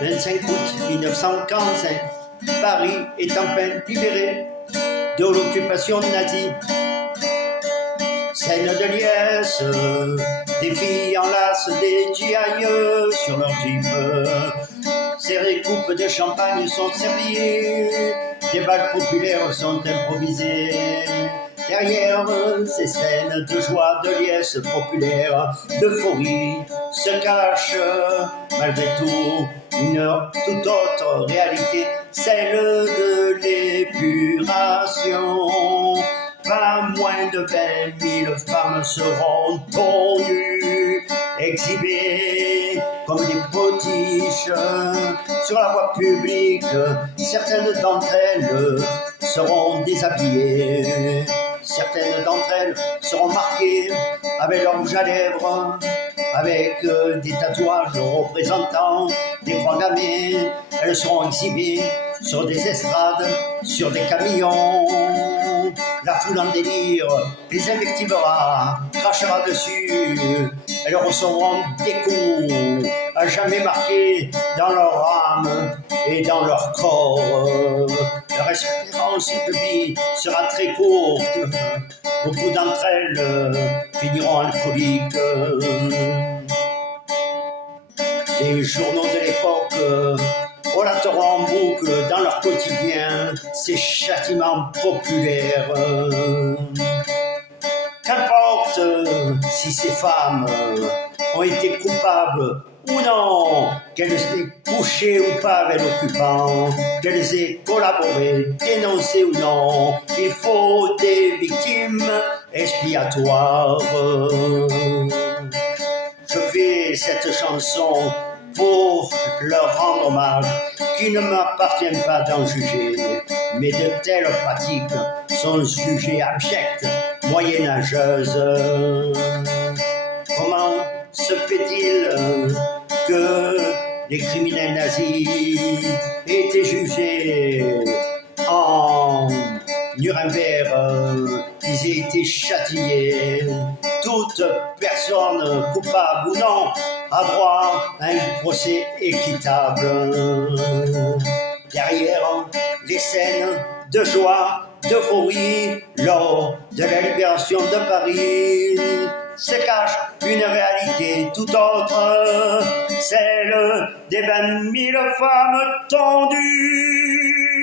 25 août 1945, Paris est en peine libéré de l'occupation nazie. Scène de liesse, des filles enlacent des GI sur leur jeep. Serrées coupes de champagne sont servies, des balles populaires sont improvisées. Derrière ces scènes de joie, de liesse populaire, d'euphorie, se cache malgré tout une toute autre réalité, celle de l'épuration. Pas moins de 20 000 femmes seront tondues, exhibées comme des potiches sur la voie publique. Certaines d'entre elles seront déshabillées. Certaines d'entre elles seront marquées avec leur rouge à lèvres, avec des tatouages représentant des croix gammées. Elles seront exhibées sur des estrades, sur des camions. La foule en délire les invectivera, crachera dessus. Elles recevront des coups à jamais marqués dans leur âme et dans leur corps. Leur espérance de vie sera très courte. Beaucoup d'entre elles finiront alcooliques. Les journaux de l'époque relateront en boucle dans leur quotidien ces châtiments populaires. Qu'importe si ces femmes ont été coupables ou non, qu'elles aient couché ou pas avec l'occupant, qu'elles aient collaboré, dénoncé ou non, il faut des victimes expiatoires. Je fais cette chanson pour leur rendre hommage, qui ne m'appartient pas d'en juger, mais de telles pratiques sont jugées abjectes, moyenâgeuses. Comment se fait-il que les criminels nazis aient été jugés en Nuremberg, ils aient été châtiés? Toute personne, coupable ou non, a droit à un procès équitable. Derrière les scènes de joie, d'euphorie, lors de la libération de Paris, se cache une réalité tout autre, celle des 20 000 femmes tendues.